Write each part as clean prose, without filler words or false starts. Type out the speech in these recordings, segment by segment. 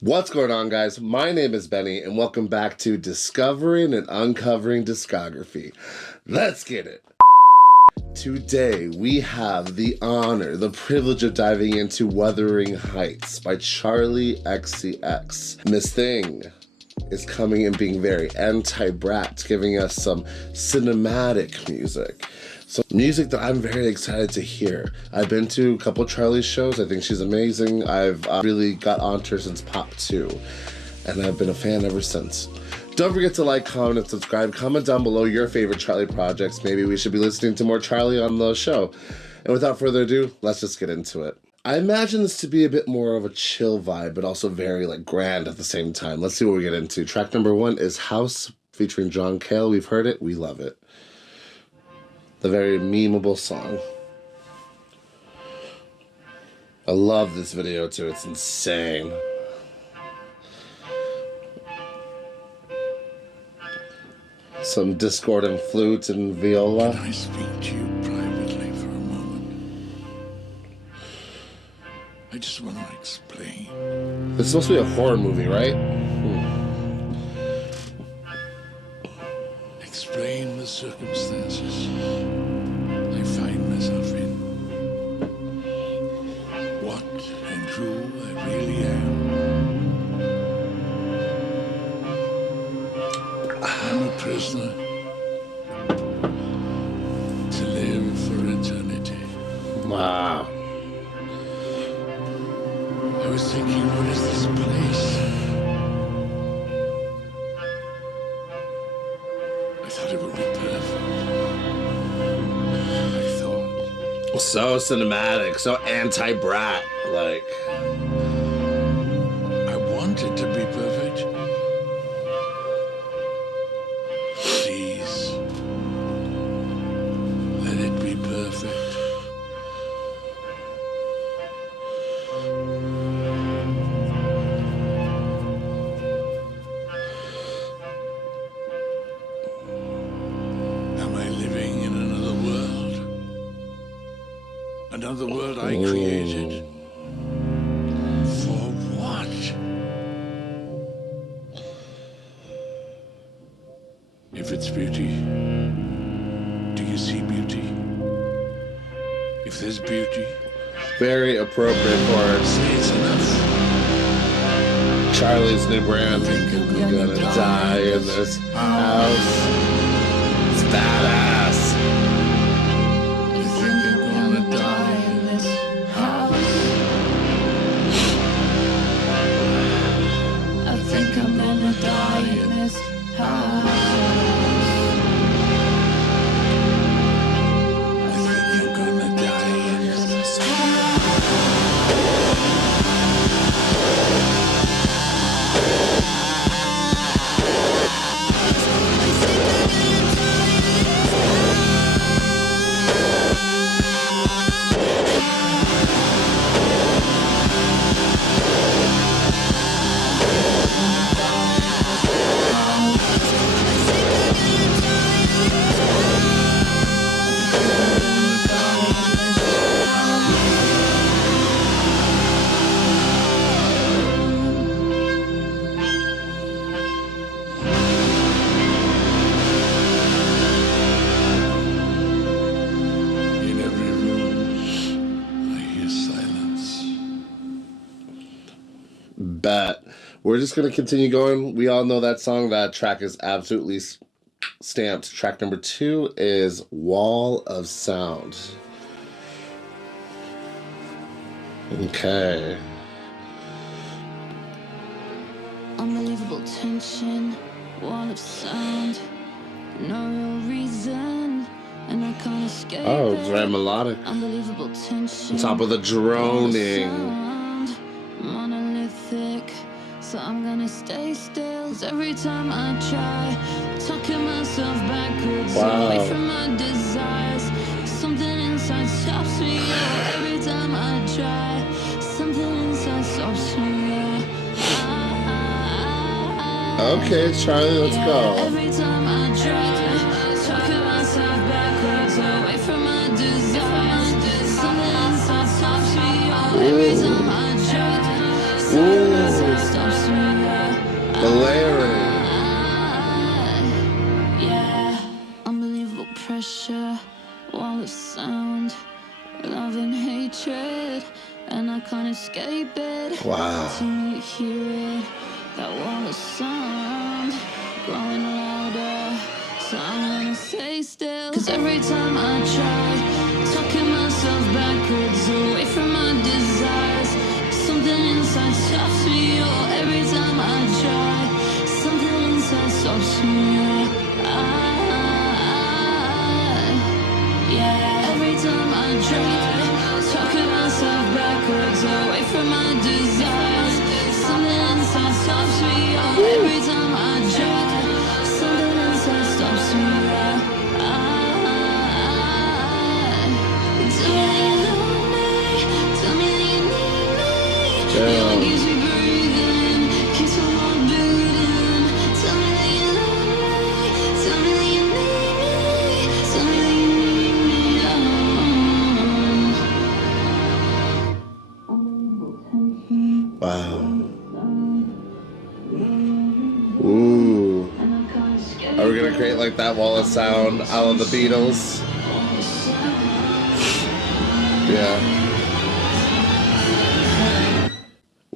What's going on, guys? My name is Benny, and welcome back to Discovering and Uncovering Discography. Let's get it. Today, we have the honor, the privilege of diving into Wuthering Heights by Charli XCX. Miss Thing is coming and being very anti-brat, giving us some cinematic music. So music that I'm very excited to hear. I've been to a couple of Charli's shows. I think she's amazing. I've really got onto her since Pop 2, and I've been a fan ever since. Don't forget to like, comment, and subscribe. Comment down below your favorite Charli projects. Maybe we should be listening to more Charli on the show. And without further ado, let's just get into it. I imagine this to be a bit more of a chill vibe, but also very grand at the same time. Let's see what we get into. Track number 1 is House featuring John Cale. We've heard it. We love it. The very memeable song. I love this video too. It's insane. Some discordant flute and viola. Can I speak to you privately for a moment? I just want to explain. It's supposed to be a horror movie, right? Explain the circumstances I find myself in. What and who I really am. I'm a prisoner to live for eternity. Wow. I was thinking, what is this place? I thought it would be perfect. I thought. So cinematic, so anti-brat, like. I want it to be perfect. Please, let it be perfect. Am I living in another world? Another world I created? For what? If it's beauty, do you see beauty? If there's beauty, Very appropriate for say it's enough. Charli's new brand. I'm gonna die in this house. It's badass. You think I'm gonna die in this house? I think I'm gonna die in this house. I think I'm gonna die in this house. In every room, I hear silence. Bet. We're just gonna continue going. We all know that song. That track is absolutely stamped. Track number 2 is Wall of Sound. Okay. Unbelievable tension, wall of sound, no real reason, and I can't escape Oh, it. it's very melodic. Unbelievable tension. On top of the droning. Sound, monolithic, so I'm gonna stay still. 'Cause every time I try, talking myself backwards away Wow. from my desires, something inside stops me. Yeah. Every time I try, something inside stops me. Yeah. Okay, Charli, let's go. Every time I try, talking myself backwards away from my desires, something inside stops me. Every time I try, something inside stops Till you hear it, that wall of sound growing louder. So I'm gonna stay still. Cause every time I try, talking myself backwards away from my desires, something inside stops me. Oh, every time I try, something inside stops me. Yeah, every time I try, talking myself backwards away from my desires, something inside stops me. Oh, every time I try, something inside stops me. Tell me that you love me, tell me that you need me. Your love keeps me breathing, keeps my heart beating. Tell me that you love me, tell me that you need me, tell me that you need me. Wow. Ooh. Are we gonna create like that wall of sound out of the Beatles? Yeah.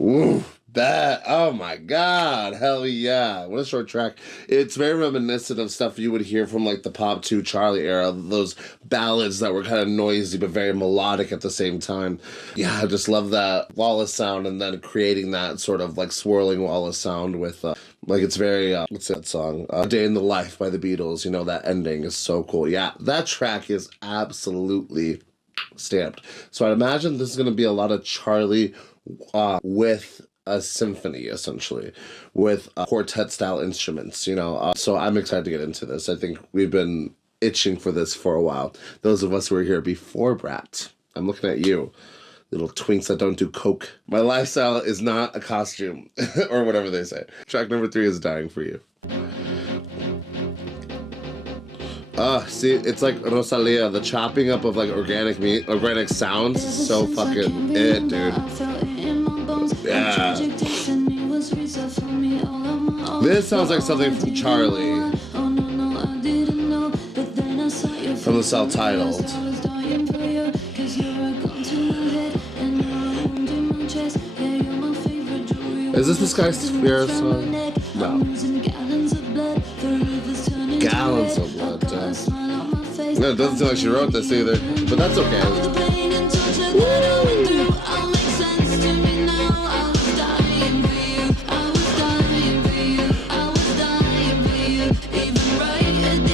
Ooh, that, oh my God, hell yeah. What a short track. It's very reminiscent of stuff you would hear from like the Pop 2 Charli era, those ballads that were kind of noisy but very melodic at the same time. Yeah, I just love that wall of sound and then creating that sort of like swirling wall of sound with, like it's very, what's that song? Day in the Life by the Beatles, you know, that ending is so cool. Yeah, that track is absolutely stamped. So I'd imagine this is going to be a lot of Charli with a symphony, essentially, with quartet-style instruments, you know. So I'm excited to get into this. I think we've been itching for this for a while. Those of us who were here before Brat. I'm looking at you, little twinks that don't do coke. My lifestyle is not a costume, or whatever they say. Track number 3 is Dying for You. See, it's like Rosalia, the chopping up of like organic meat, organic sounds, so fucking it, dude. Yeah. This sounds like something from Charli, from the self-titled. Is this the Sky Sphere song? No. Gallons of blood. No, it doesn't seem like she wrote this either, but that's okay.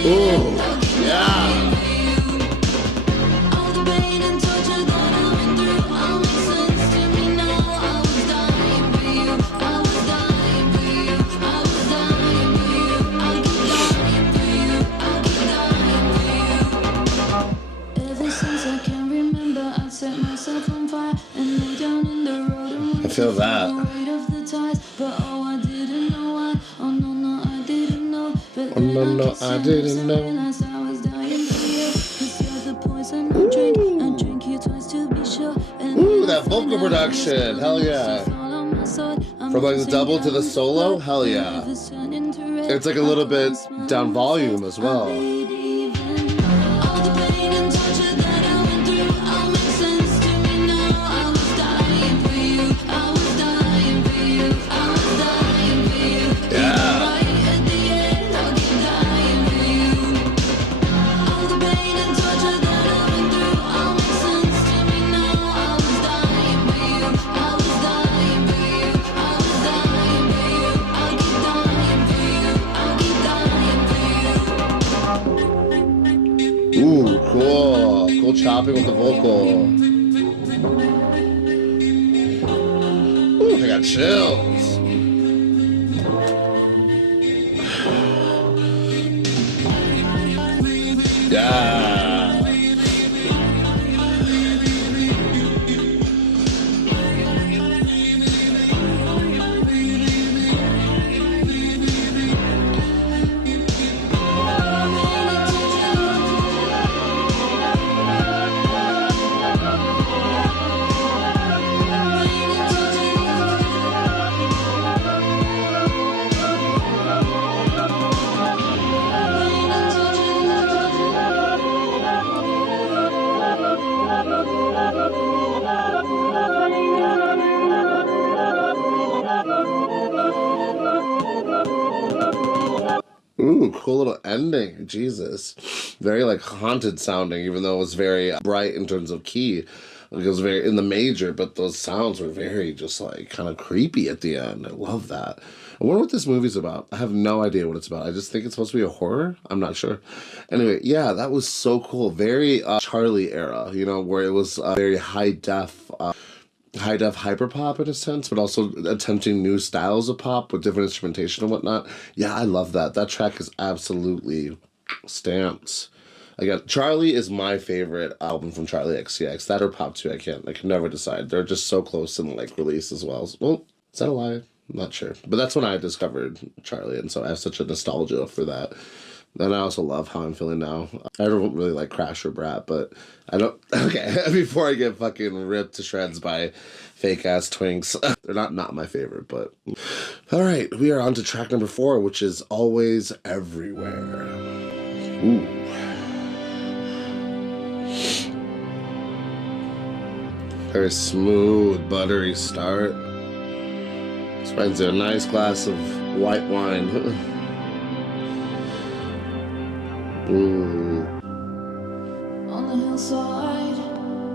Ooh, yeah. I feel that. Oh no, no, I didn't know. Ooh, that vocal production, hell yeah. From like the double to the solo, hell yeah. It's like a little bit down volume as well. Ooh, cool. Cool chopping with the vocal. Ooh, I got chills. Yeah. Ooh, cool little ending. Jesus. Very like haunted sounding, even though it was very bright in terms of key. It was very in the major, but those sounds were very just like kind of creepy at the end. I love that. I wonder what this movie's about. I have no idea what it's about. I just think it's supposed to be a horror. I'm not sure. Anyway, yeah, that was so cool. Very Charli era, you know, where it was very high def hyperpop in a sense, but also attempting new styles of pop with different instrumentation and whatnot. Yeah, I love that. That track is absolutely stamps. Again, Charli is my favorite album from Charli XCX. That or Pop 2, I can never decide. They're just so close in like release as well. Well, is that a lie? I'm not sure. But that's when I discovered Charli, and so I have such a nostalgia for that. And I also love How I'm Feeling Now. I don't really like Crash or Brat, but I don't... Okay, before I get fucking ripped to shreds by fake-ass twinks. They're not my favorite, but... All right, we are on to track number 4, which is Always Everywhere. Ooh. Very smooth, buttery start. This finds you a nice glass of white wine. Ooh. On the hillside,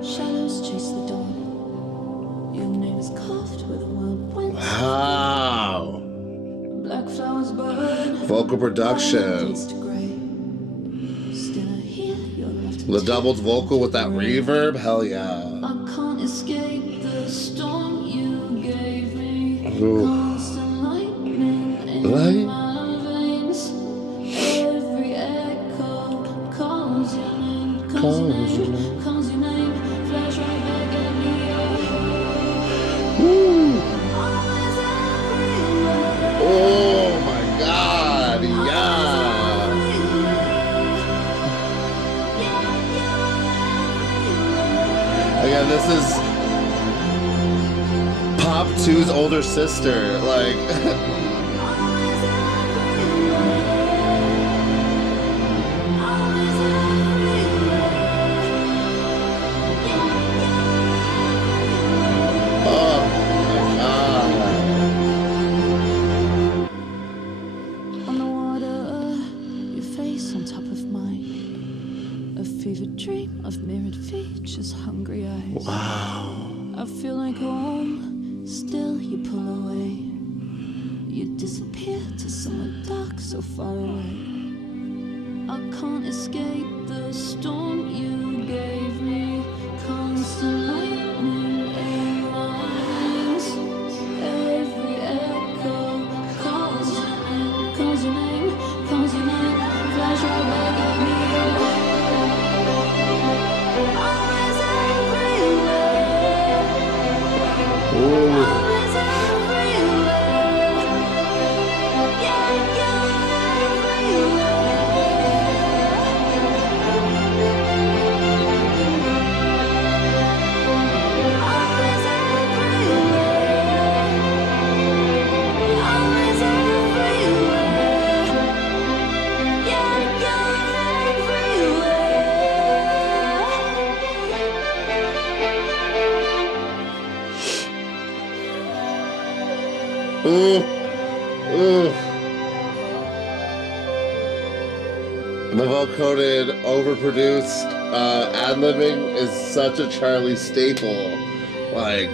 shadows chase the dawn. Your name is carved where the world went. Wow. Black flowers burn. Vocal production. The doubled vocal with that reverb, hell yeah. I can't escape the storm you gave me. Ooh. Constant lightning in Light? my veins. Every echo calls your name, calls your name, calls your name. Flash right back at me. Woo. Always everywhere. Oh my god, yeah. Again, this is Pop 2's older sister, like... Oh my god. On the water, your face on top of mine. A fevered dream of mirrored features, hungry eyes. Wow. I feel like home, still you pull away. You disappear to somewhere dark, so far away. I can't escape the storm you gave me. Constant lightning in my veins. Every echo calls your name, calls your name, calls your name. Flash right back at me. Always everywhere. Ooh. Always everywhere. Yeah, you're everywhere. Always everywhere. Always everywhere. Yeah, you're everywhere. Ooh. Ooh. The vocoded, overproduced ad-libbing is such a Charli staple. Like,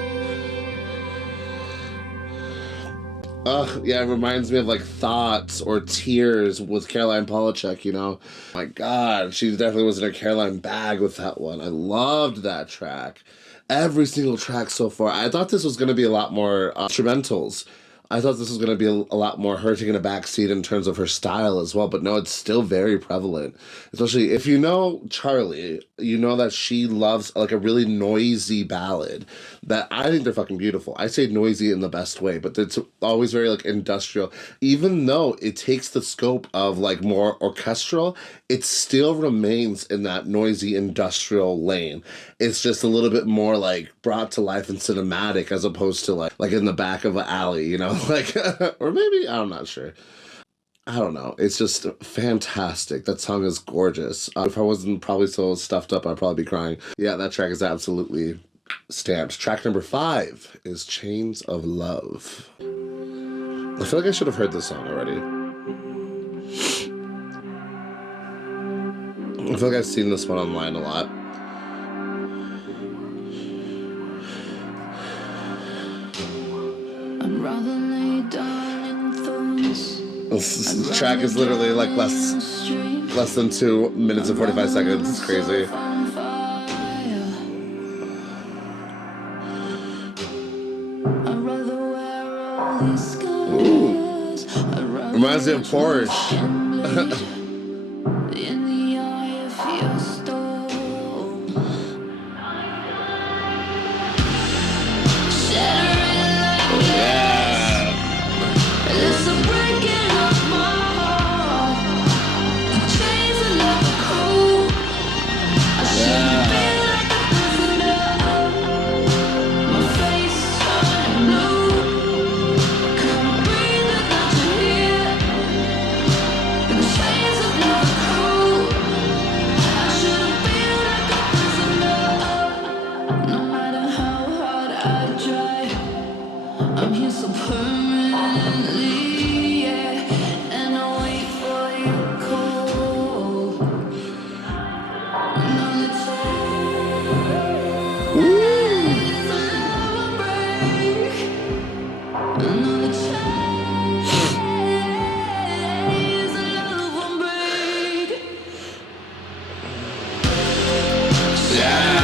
yeah, it reminds me of like Thoughts or Tears with Caroline Polachek, you know? My God, she definitely was in her Caroline bag with that one. I loved that track. Every single track so far. I thought this was going to be a lot more instrumentals. I thought this was going to be a lot more her taking a backseat in terms of her style as well, but no, it's still very prevalent. Especially if you know Charli, you know that she loves like a really noisy ballad that I think they're fucking beautiful. I say noisy in the best way, but it's always very like industrial. Even though it takes the scope of like more orchestral, it still remains in that noisy industrial lane. It's just a little bit more like brought to life and cinematic as opposed to like in the back of an alley, you know? Like, or maybe, I'm not sure. I don't know. It's just fantastic. That song is gorgeous. If I wasn't probably so stuffed up, I'd probably be crying. Yeah, that track is absolutely stamped. Track number 5 is Chains of Love. I feel like I should have heard this song already. feel like I've seen this one online a lot. I'd rather lay down in thorns. This track is literally like less than 2 minutes and 45 seconds. It's crazy. Ooh. Reminds me of Porsche. I'm here so permanently, yeah, and I wait for your call. Another chance, another break. Another chance, another one break. Yeah.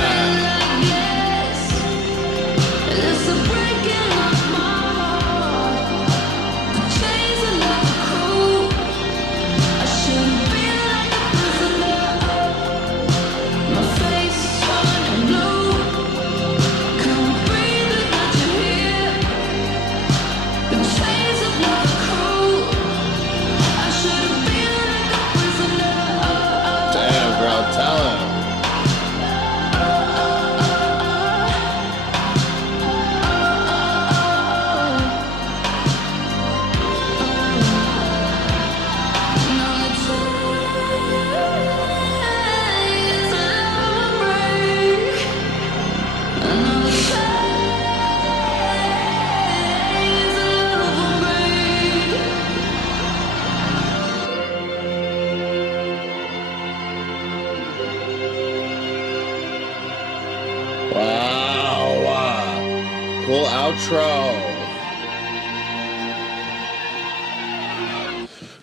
It's a breaking of my heart. The chains are never cool. I shouldn't be like a prisoner. My face is turning blue. Can't breathe without you here. The chains are never cool. I shouldn't be like a prisoner. Damn, girl, tell him. Wow. Cool outro.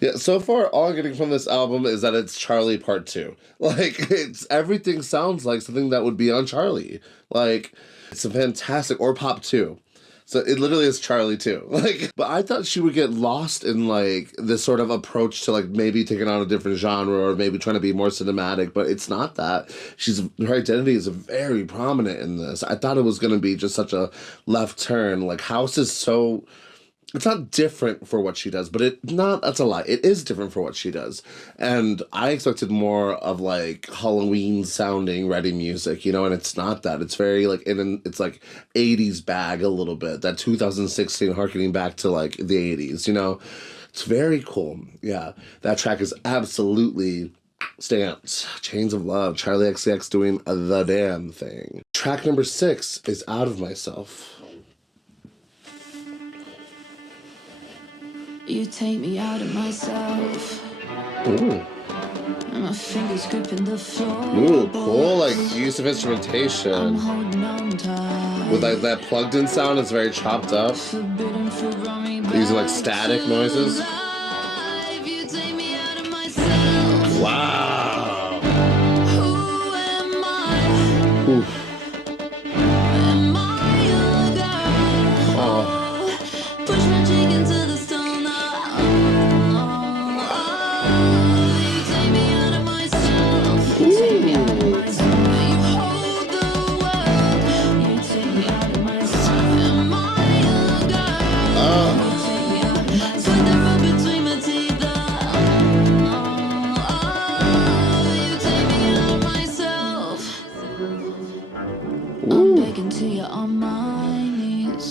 Yeah, so far all I'm getting from this album is that it's Charli Part 2. Like, it's everything sounds like something that would be on Charli. Like, it's a fantastic, or Pop 2. So it literally is Charli too. Like, but I thought she would get lost in like this sort of approach to like maybe taking on a different genre or maybe trying to be more cinematic, but it's not that. Her identity is very prominent in this. I thought it was gonna be just such a left turn. Like House is so, it's not different for what she does, but that's a lie. It is different for what she does. And I expected more of like Halloween sounding ready music, you know, and it's not that. It's very like, it's like 80s bag a little bit, that 2016 harkening back to like the 80s, you know. It's very cool. Yeah, that track is absolutely stamps. Chains of Love, Charli XCX doing the damn thing. Track number 6 is Out of Myself. You take me out of myself. Ooh. And my fingers gripping the floor. Ooh, cool, like use of instrumentation. I'm holding on tight. With like that plugged in sound, it's very chopped up. Forbidden from me. Using like static noises. You take me out of myself. Wow. Who am I? Oof. Am I your girl? Oh. Push my cheek into the stone. You take me out of myself. You take me out of myself. You hold the world. You take me out of myself. Am I your girl? You take me out of myself. Put the rope between my teeth. You take me out of myself. I'm begging to you on my knees.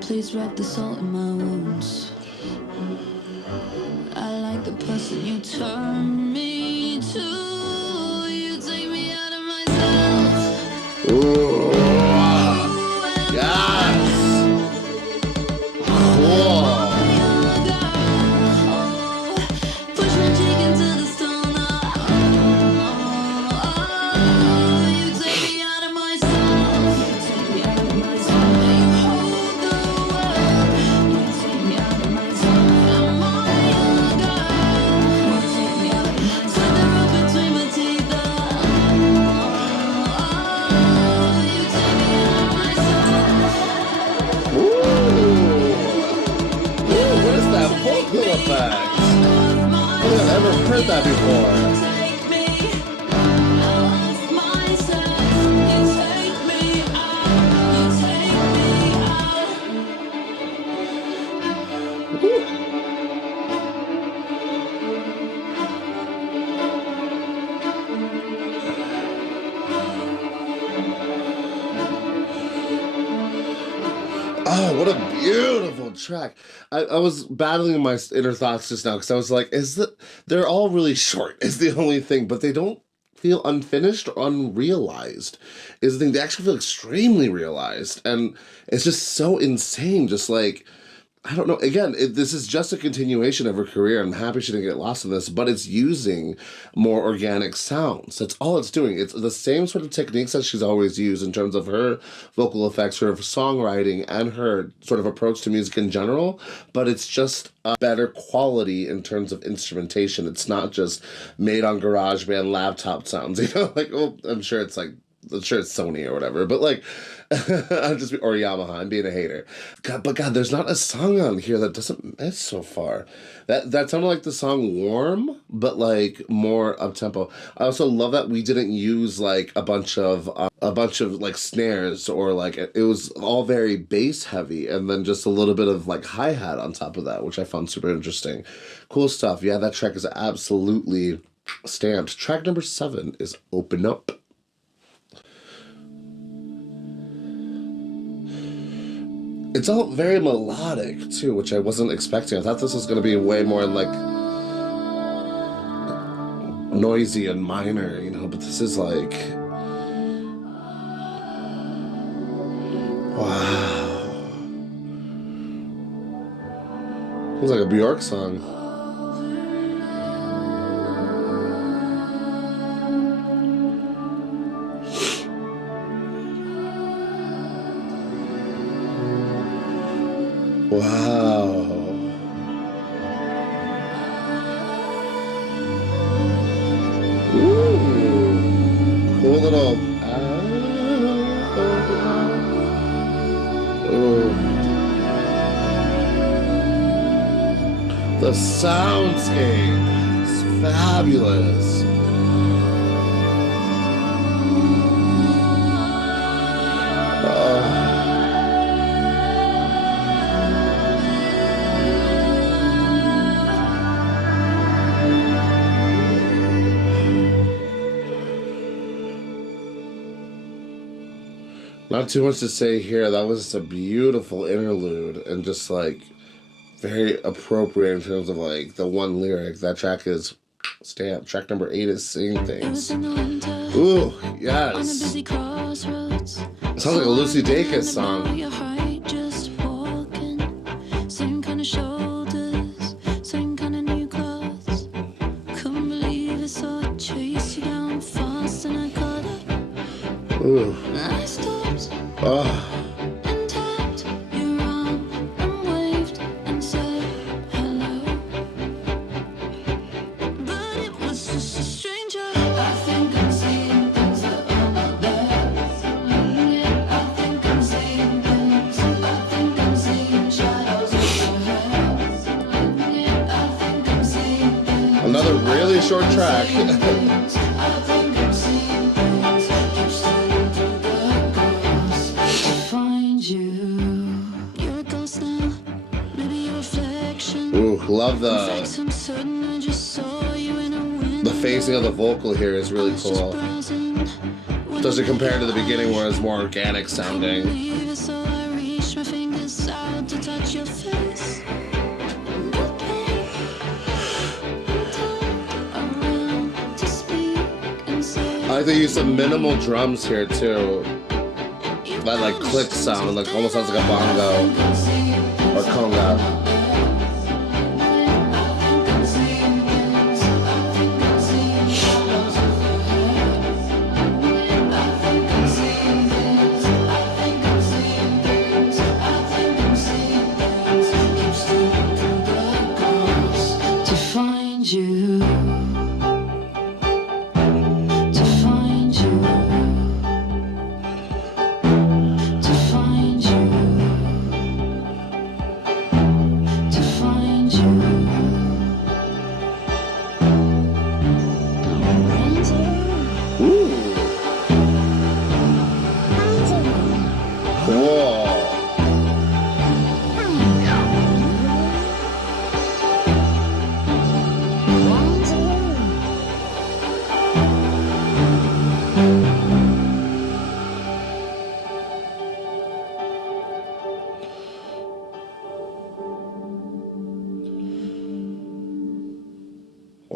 Please rub the salt in my wounds. I like the person you turn me to. You take me out of myself. Ooh. Yes. Cool. Push my cheek into the stone. effect. I don't think I've ever heard that before. Oh, what a beautiful track. I was battling my inner thoughts just now because I was like, they're all really short is the only thing, but they don't feel unfinished or unrealized is the thing. They actually feel extremely realized. And it's just so insane. Just like, I don't know. Again, this is just a continuation of her career. I'm happy she didn't get lost in this, but it's using more organic sounds. That's all it's doing. It's the same sort of techniques that she's always used in terms of her vocal effects, her songwriting, and her sort of approach to music in general, but it's just a better quality in terms of instrumentation. It's not just made on GarageBand laptop sounds, you know? Like, well, I'm sure it's Sony or whatever, but like, or Yamaha, I'm being a hater. God, there's not a song on here that doesn't miss so far. That sounded like the song Warm, but like more up-tempo. I also love that we didn't use like a bunch of like snares or like, it was all very bass heavy and then just a little bit of like hi-hat on top of that, which I found super interesting. Cool stuff. Yeah, that track is absolutely stamped. Track number 7 is Open Up. It's all very melodic, too, which I wasn't expecting. I thought this was going to be way more, like, noisy and minor, you know, but this is like... Wow. It's like a Bjork song. Wow. Ooh. Cool little... Ooh. The soundscape is fabulous. Not too much to say here. That was a beautiful interlude and just like very appropriate in terms of like the one lyric. That track is stamped. Track number 8 is Sing Things. Ooh, yes. Sounds like a Lucy Dacus song. Ooh. Oh. Another really short track. Ooh, love the phasing of the vocal here is really cool. Especially compared to the beginning where it's more organic sounding. I like they use some minimal drums here too. That like click sound, like almost sounds like a bongo or conga.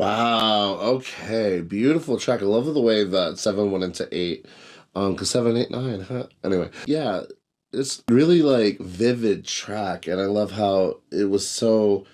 Wow. Okay. Beautiful track. I love the way that 7 went into 8. Cause 7, 8, 9. Huh? Anyway, yeah, it's really like vivid track, and I love how it was so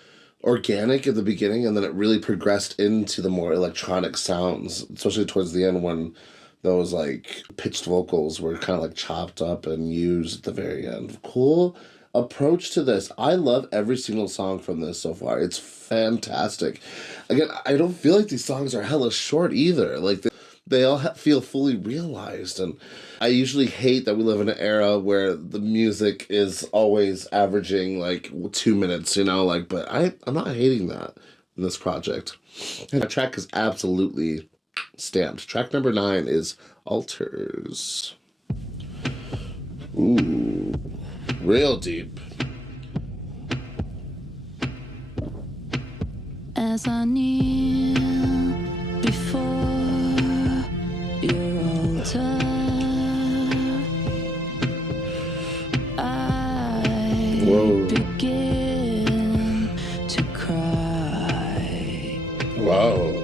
organic at the beginning, and then it really progressed into the more electronic sounds, especially towards the end when those like pitched vocals were kind of like chopped up and used at the very end. Cool approach to this. I love every single song from this so far. It's fantastic. Again, I don't feel like these songs are hella short either. Like they all feel fully realized, and I usually hate that we live in an era where the music is always averaging like 2 minutes, you know, like, but I'm not hating that in this project. And the track is absolutely stamped. Track number 9 is Altars. Ooh, real deep. As I kneel before your altar, I begin to cry. Wow.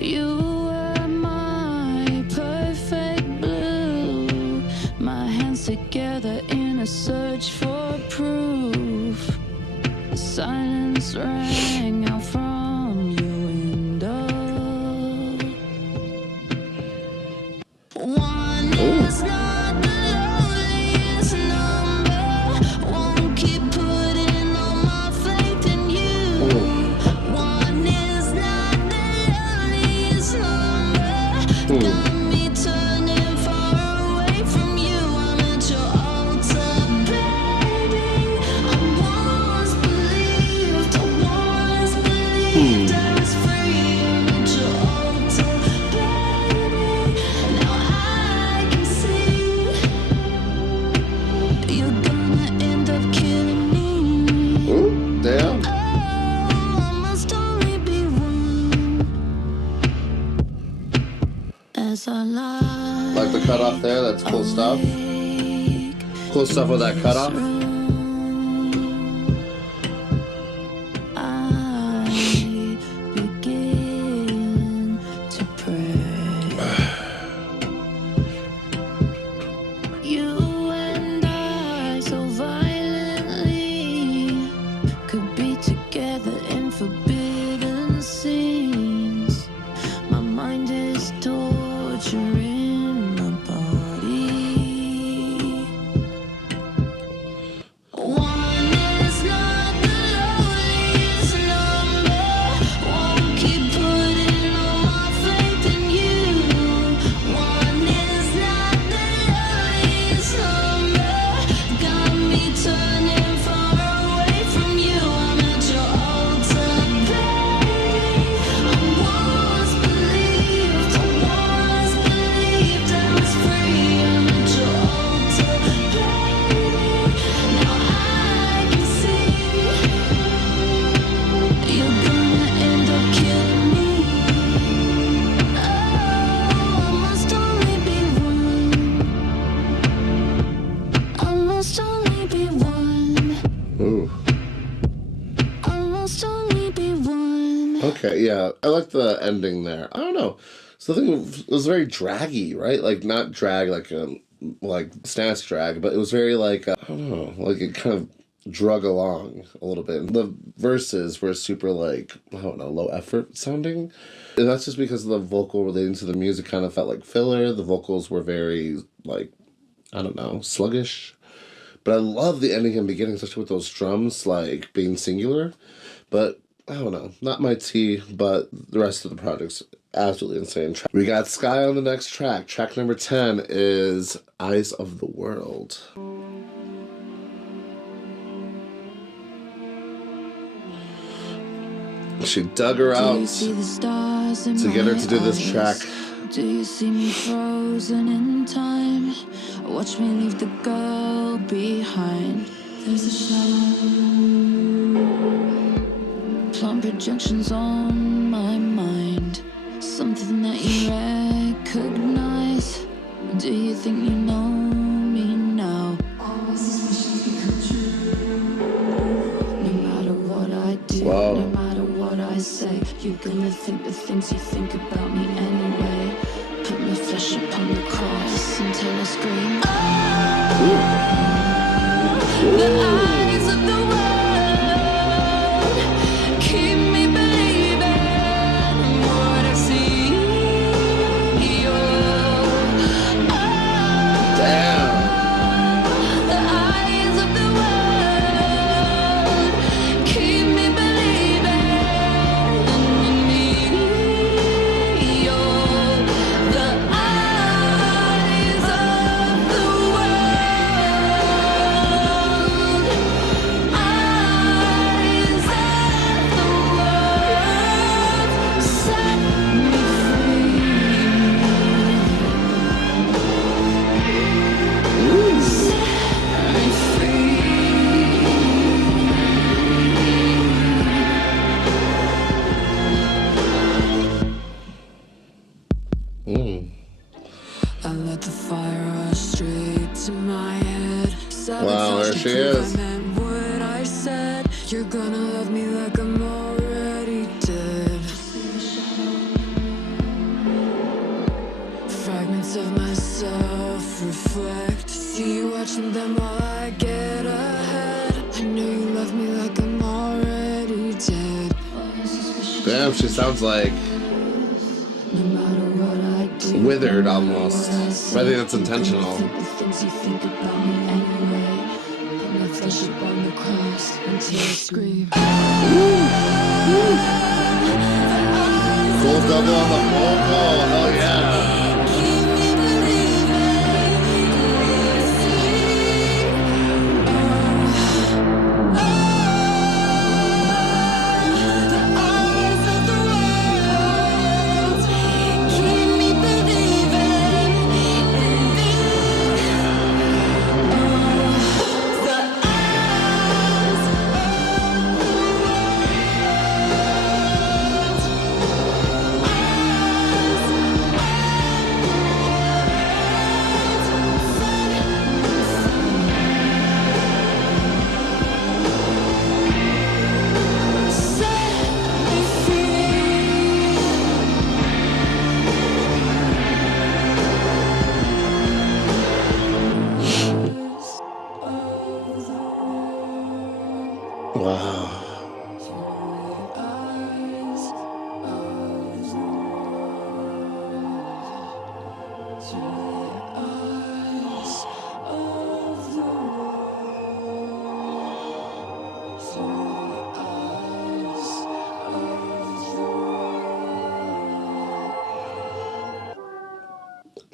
You were my perfect blue, my hands together in a search for proof. The silence rang out from your window. One is not the loneliest number. Won't keep putting all my faith in you. One is not the loneliest number. Got me turning far away from you. I'm at your altar, baby. I once believed I was free. I'm at your altar, baby. Now I can see you're gonna end up killing me. Ooh, damn. Oh, I must only be one. As I lie, Like the cutoff there, that's cool stuff. Cool stuff with that cutoff. I begin to pray. You and I so violently could be together in forbidden scenes. My mind is torturing my body. One is not the loneliest number. Won't keep putting all my faith in you. One is not the loneliest number. Got me turning far away from you. I'm at your altar, baby. I once believed I was free. I'm at your altar, baby. Now I can see you're gonna end up killing me. Oh, I must only be one. I must only be one. Ooh. I must only be one. Okay, yeah, I like the ending there. I don't know. So the thing was very draggy, right? Like not drag like stance drag, but it was very like I don't know, like it kind of drug along a little bit. The verses were super like I don't know, low effort sounding, and that's just because the vocal relating to the music kind of felt like filler. The vocals were very like I don't know, sluggish. But I love the ending and beginning, especially with those drums like being singular. But I don't know, not my tea, but the rest of the project's absolutely insane. We got Sky on the next track. Track number 10 is Eyes of the World. She dug her out to get her to do this track. Do you see me frozen in time? Watch me leave the girl behind. There's a shadow. Plant projections on my mind. Something that you recognize. Do you think you know me now? All suspicions become true. No matter what I do, Wow. no matter what I say, You're gonna think the things you think about me anyway. Put my flesh upon the cross until I scream. Oh, the eyes of the world keep me believing what I see. Oh, Damn. the eyes of the world keep me believing in me. Oh, the eyes of the world, eyes of the world, set me free. Set me free. I let the fire rush straight to my head. Wow, there she is. I meant what I said. You're gonna love me like I'm already dead. Fragments of myself reflect. See you watching them while I get ahead. I know you love me like I'm already dead. Damn, she sounds like No matter what I do, withered almost. But I think that's intentional. the things you think about me anyway. Put my flesh upon the cross until I scream. Full double on the vocal. Hell yeah. Keep me believing what I see. The eyes of the world keep me believing in me. The eyes of Wow.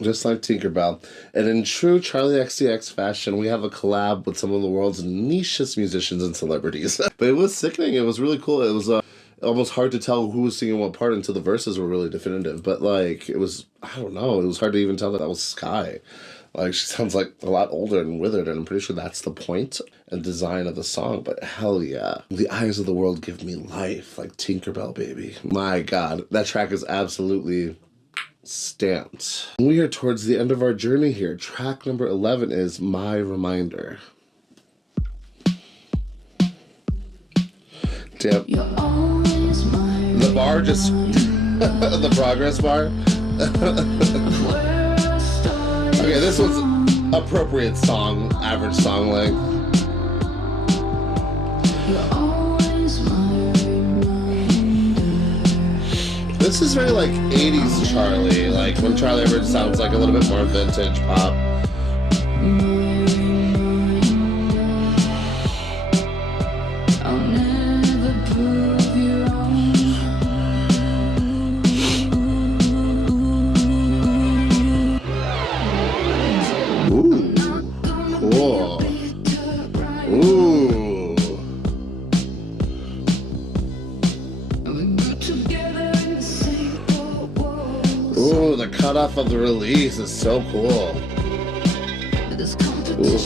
Just like Tinkerbell. And in true Charli XCX fashion, we have a collab with some of the world's nichest musicians and celebrities. But it was sickening. It was really cool. It was almost hard to tell who was singing what part until the verses were really definitive. But like, it was, I don't know, it was hard to even tell that was Sky. Like, she sounds like a lot older and withered, and I'm pretty sure that's the point and design of the song, but hell yeah. The eyes of the world give me life, like Tinkerbell, baby. My God, that track is absolutely stamped. We are towards the end of our journey here. Track number 11 is My Reminder. Damn. You're always my The bar just, the progress bar. Okay, this one's appropriate song, average song length. You're always my reminder. This is very like 80s Charli, like when Charli ever sounds like a little bit more vintage pop. I'll never prove you wrong. Ooh, cool. Ooh. Ooh, the cutoff of the release is so cool. Ooh.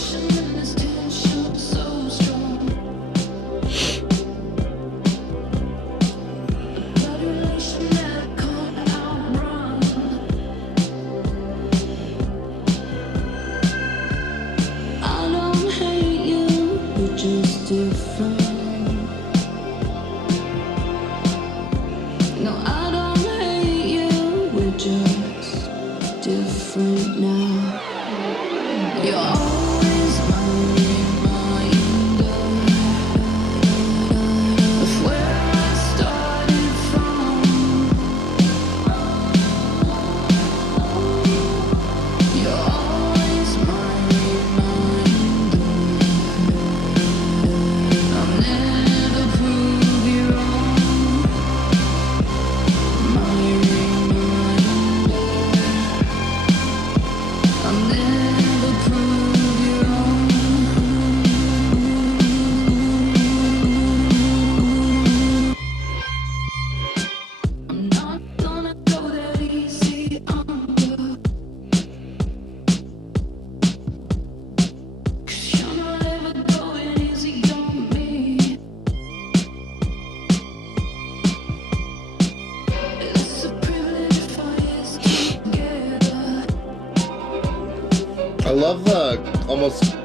almost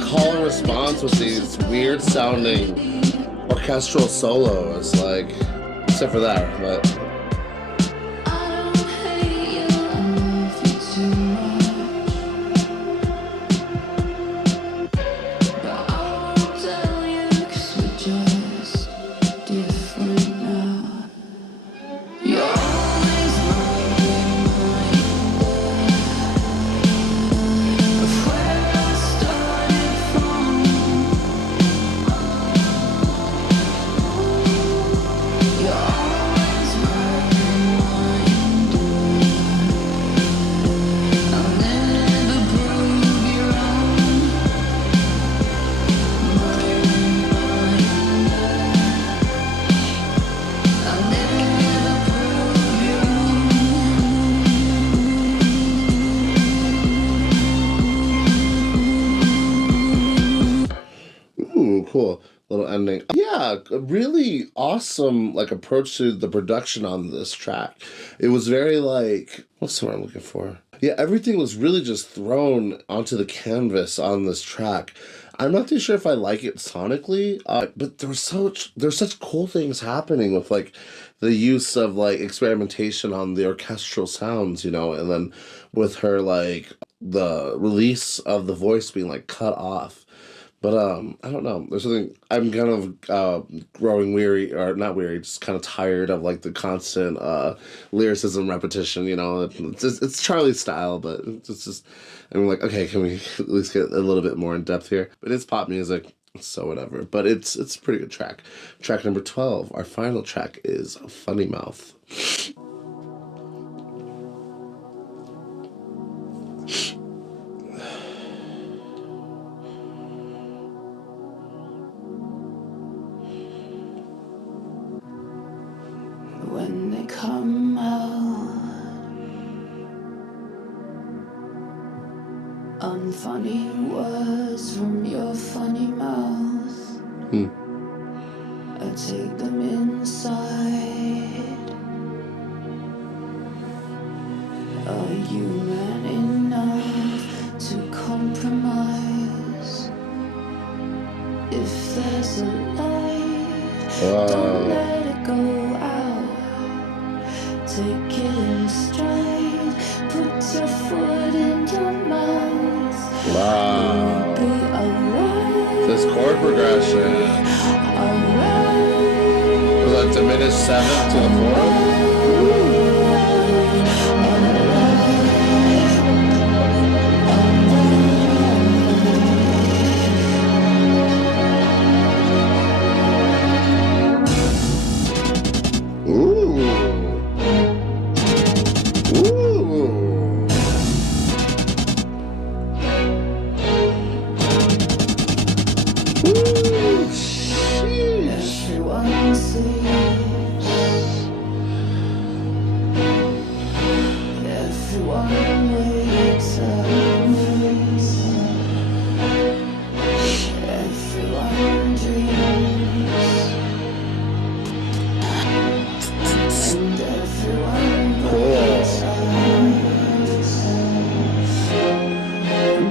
call and response with these weird sounding orchestral solos, like, except for that, but. Cool little ending. Yeah, a really awesome like approach to the production on this track. It was very like, what's the word I'm looking for? Yeah, everything was really just thrown onto the canvas on this track. I'm not too sure if I like it sonically, but there's such cool things happening with like the use of like experimentation on the orchestral sounds, you know, and then with her like the release of the voice being like cut off. But I don't know. There's something I'm kind of growing weary, or not weary, just kind of tired of like the constant lyricism repetition. You know, it's Charlie's style, but it's just I'm like, okay, can we at least get a little bit more in depth here? But it's pop music, so whatever. But it's a pretty good track. Track number 12. Our final track is Funny Mouth. When they come out, unfunny words from your funny mouth, I take them inside. Are you man enough to compromise? If there's a light, don't let it go out. Take it in stride, put your foot in your mouth. Wow. Be alright. This chord progression. Alright. Was that diminished 7 to the 4th? Ooh. Everyone sleeps. Everyone wakes up. Everyone dreams. And everyone wakes up.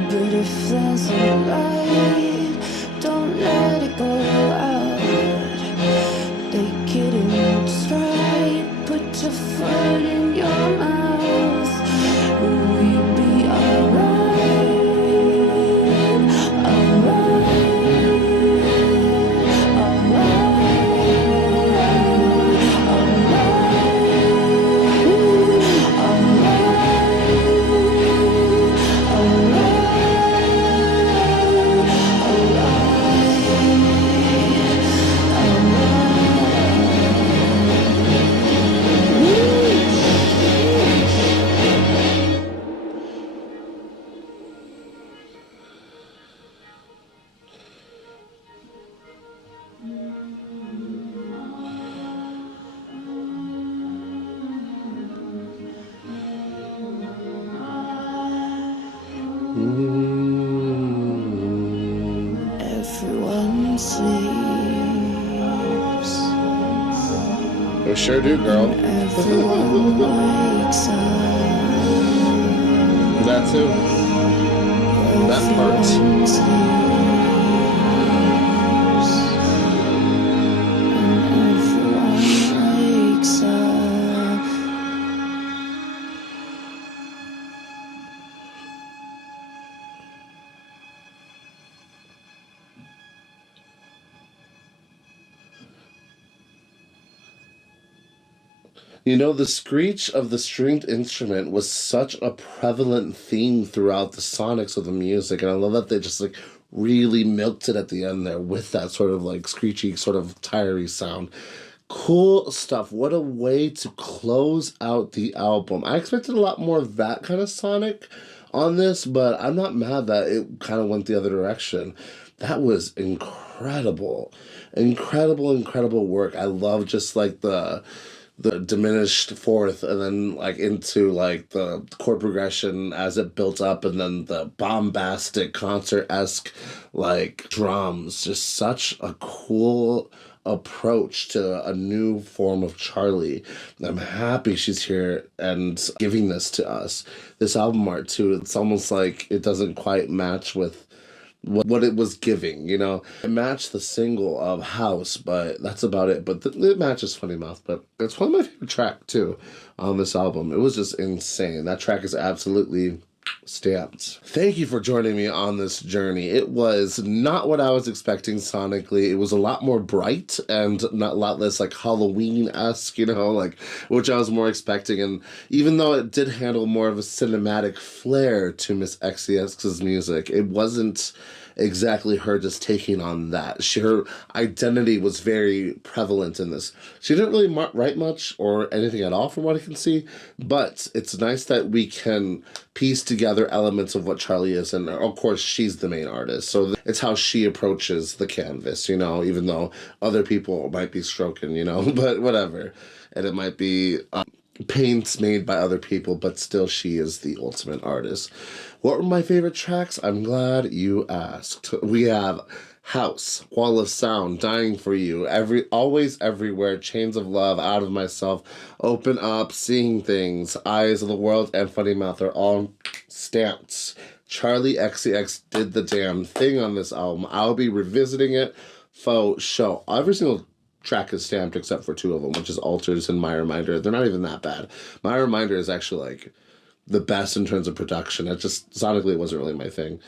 But if there's a light, don't let it go out. Take it in stride, put your foot in your mouth. Will we be alright? Everyone sleeps. We sure do, girl. Everyone wakes up. That too. that part. You know, the screech of the stringed instrument was such a prevalent theme throughout the sonics of the music, and I love that they just like really milked it at the end there with that sort of like screechy, sort of tirey sound. Cool stuff. What a way to close out the album. I expected a lot more of that kind of sonic on this, but I'm not mad that it kind of went the other direction. That was incredible. Incredible work. I love just like the diminished fourth and then like into like the chord progression as it built up, and then the bombastic concert-esque like drums. Just such a cool approach to a new form of Charli. I'm happy she's here and giving this to us. This album art too, it's almost like it doesn't quite match with what it was giving, you know. It matched the single of House, but that's about it. But it matches Funny Mouth, but it's one of my favorite tracks too on this album. It was just insane. That track is absolutely stamped. Thank you for joining me on this journey. It was not what I was expecting sonically. It was a lot more bright and not a lot less like Halloween-esque, you know, like which I was more expecting. And even though it did handle more of a cinematic flair to Miss XCX's music, it wasn't exactly her just taking on that. Her identity was very prevalent in this. She didn't really write much or anything at all from what I can see, but it's nice that we can piece together elements of what Charli is, and of course she's the main artist, so it's how she approaches the canvas, you know, even though other people might be stroking, you know, but whatever. And it might be paints made by other people, but still she is the ultimate artist. What were my favorite tracks? I'm glad you asked. We have House, Wall of Sound, Dying for You, Always Everywhere, Chains of Love, Out of Myself, Open Up, Seeing Things, Eyes of the World, and Funny Mouth are all stamped. Charli XCX did the damn thing on this album. I'll be revisiting it for show. Every single track is stamped except for two of them, which is Alters and My Reminder. They're not even that bad. My Reminder is actually like the best in terms of production. It just sonically it wasn't really my thing.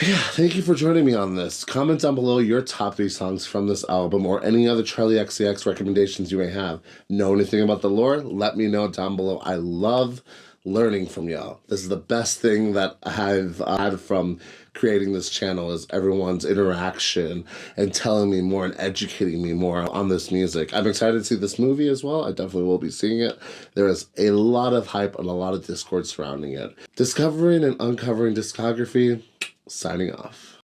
Yeah, thank you for joining me on this. Comment down below your top 3 songs from this album or any other Charli XCX recommendations you may have. Know anything about the lore? Let me know down below. I love learning from y'all. This is the best thing that I've had from creating this channel, is everyone's interaction and telling me more and educating me more on this music. I'm excited to see this movie as well. I definitely will be seeing it. There is a lot of hype and a lot of discord surrounding it. Discovering and uncovering discography, signing off.